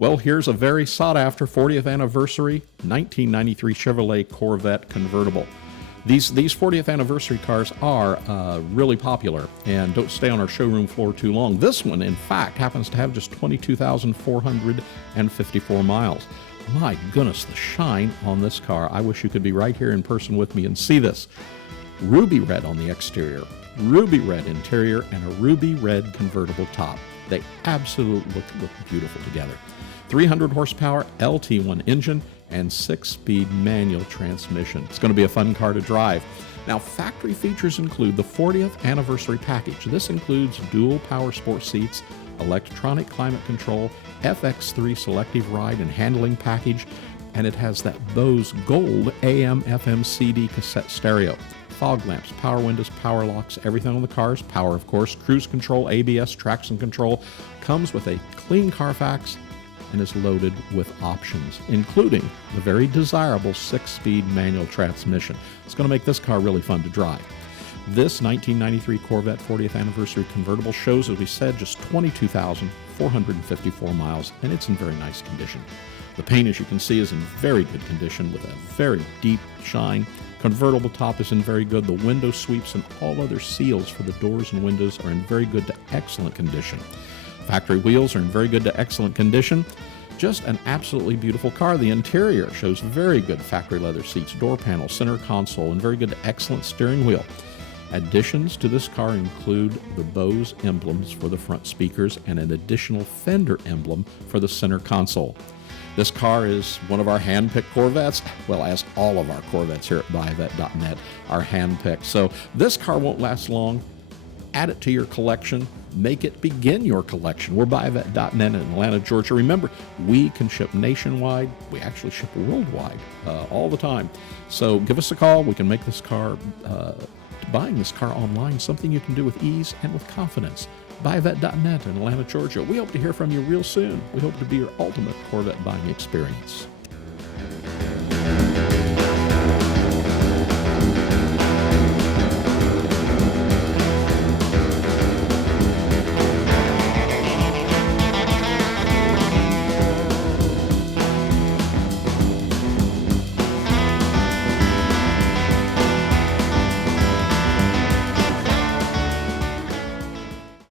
Well, here's a very sought-after 40th anniversary 1993 Chevrolet Corvette convertible. These 40th anniversary cars are really popular and don't stay on our showroom floor too long. This one, in fact, happens to have just 22,454 miles. My goodness, the shine on this car. I wish you could be right here in person with me and see this. Ruby red on the exterior, ruby red interior, and a ruby red convertible top. They absolutely look beautiful together. 300 horsepower LT1 engine and 6-speed manual transmission. It's going to be a fun car to drive. Now, factory features include the 40th anniversary package. This includes dual power sport seats, electronic climate control, FX3 selective ride and handling package, and it has that Bose Gold AM FM CD cassette stereo. Fog lamps, power windows, power locks, everything on the car's power, of course, cruise control, ABS, traction control, comes with a clean Carfax and is loaded with options, including the very desirable 6-speed manual transmission. It's going to make this car really fun to drive. This 1993 Corvette 40th anniversary convertible shows, as we said, just 22,454 miles, and it's in very nice condition. The paint, as you can see, is in very good condition with a very deep shine. Convertible top is in very good. The window sweeps and all other seals for the doors and windows are in very good to excellent condition. Factory wheels are in very good to excellent condition. Just an absolutely beautiful car. The interior shows very good factory leather seats, door panel, center console, and very good to excellent steering wheel. Additions to this car include the Bose emblems for the front speakers and an additional fender emblem for the center console. This car is one of our hand-picked Corvettes, well, as all of our Corvettes here at buyavette.net are hand-picked. So this car won't last long. Add it to your collection. Make it begin your collection. We're buyavette.net in Atlanta, Georgia. Remember, we can ship nationwide. We actually ship worldwide all the time. So give us a call. We can make this car, buying this car online, something you can do with ease and with confidence. Buyavette.net in Atlanta, Georgia. We hope to hear from you real soon. We hope to be your ultimate Corvette buying experience.